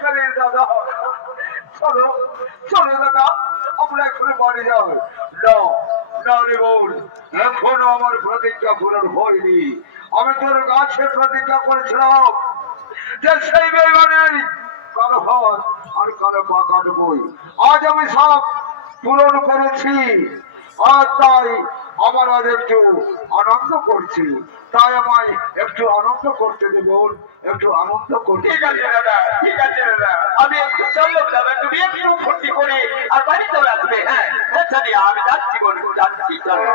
দাদা চলো চলো দাদা আমরা এখন বাড়ি যাবো না না রে বোন এখনো আমার প্রতিজ্ঞা পূরণ হয়নি আমি তোর কাছে প্রতিজ্ঞা করেছিলাম যে সেই বেমানের কালো হাত আর কালো পা কাটবই আজ আমি সব পূরণ করেছি আর তাই আমার আজ একটু আনন্দ করছি তাই আমায় একটু আনন্দ করতে দেব একটু আনন্দ করতে ঠিক আছে দাদা ঠিক আছে দাদা আমি একটু চললাম দাদা তুমি একটু ফুর্তি করে আর বাড়িতেও আসবে হ্যাঁ আচ্ছা আমি যাচ্ছি বলুন যাচ্ছি চলো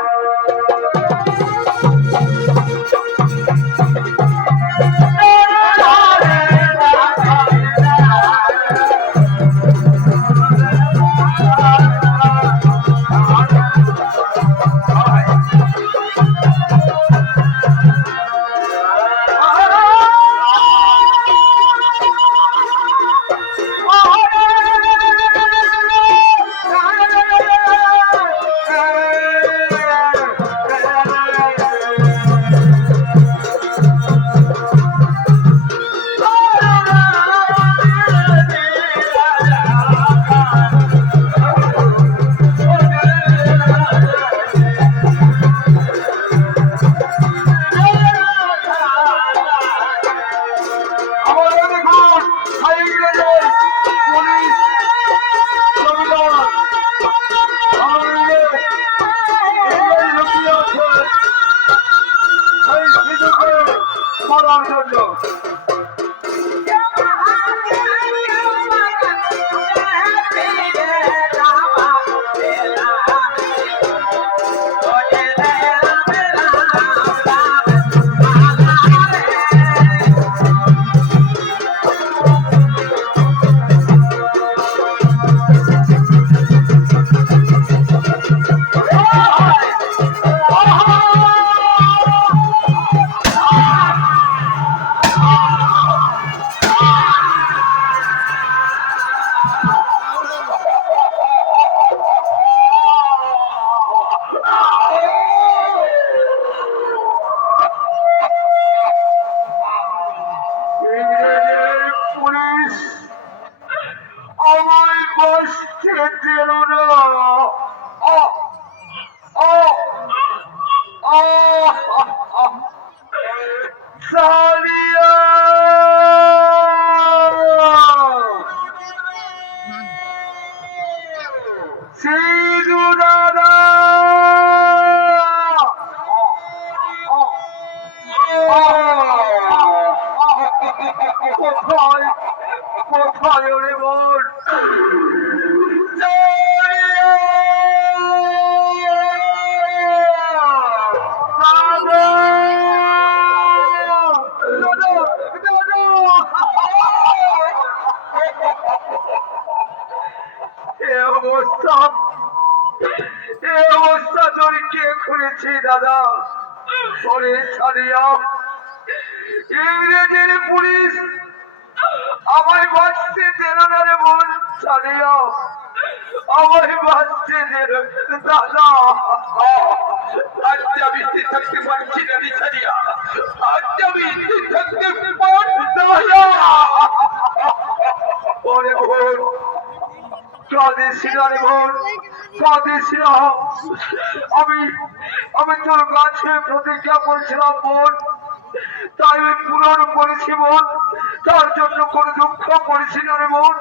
কোথায় রে বোন অবস্থা তোর কে করেছি দাদা শরীর ছাড়িয়া ইংরেজের পুলিশ আমায় বাঁচতে দিল না রে বোন ছাড়িয়া আমায় বাঁচতে দিল দাদা আজ আমি থাকতে পারছি না ছাড়িয়া আজ আমি থাকতে পারছি দাদা ওরে বোন কাঁদিস না রে বোন কাঁদিস না আমি আমি তোর কাছে প্রতিজ্ঞা করেছিলাম বোন তাই আমি পূরণ করেছি বোন তার জন্য কোনো দুঃখ করেছি না রে বোন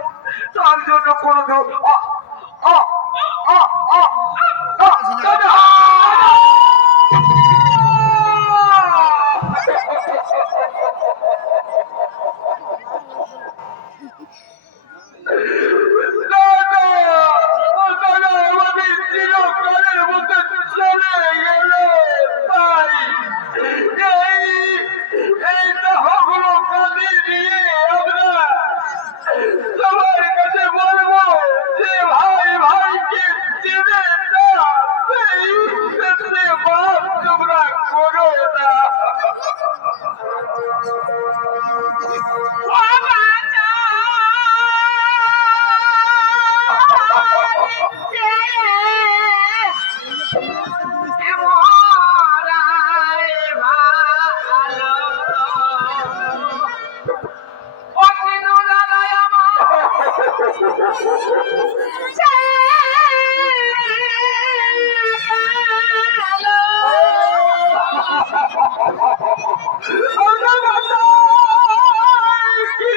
তার জন্য কোনো আমরা বাঁচাই কি?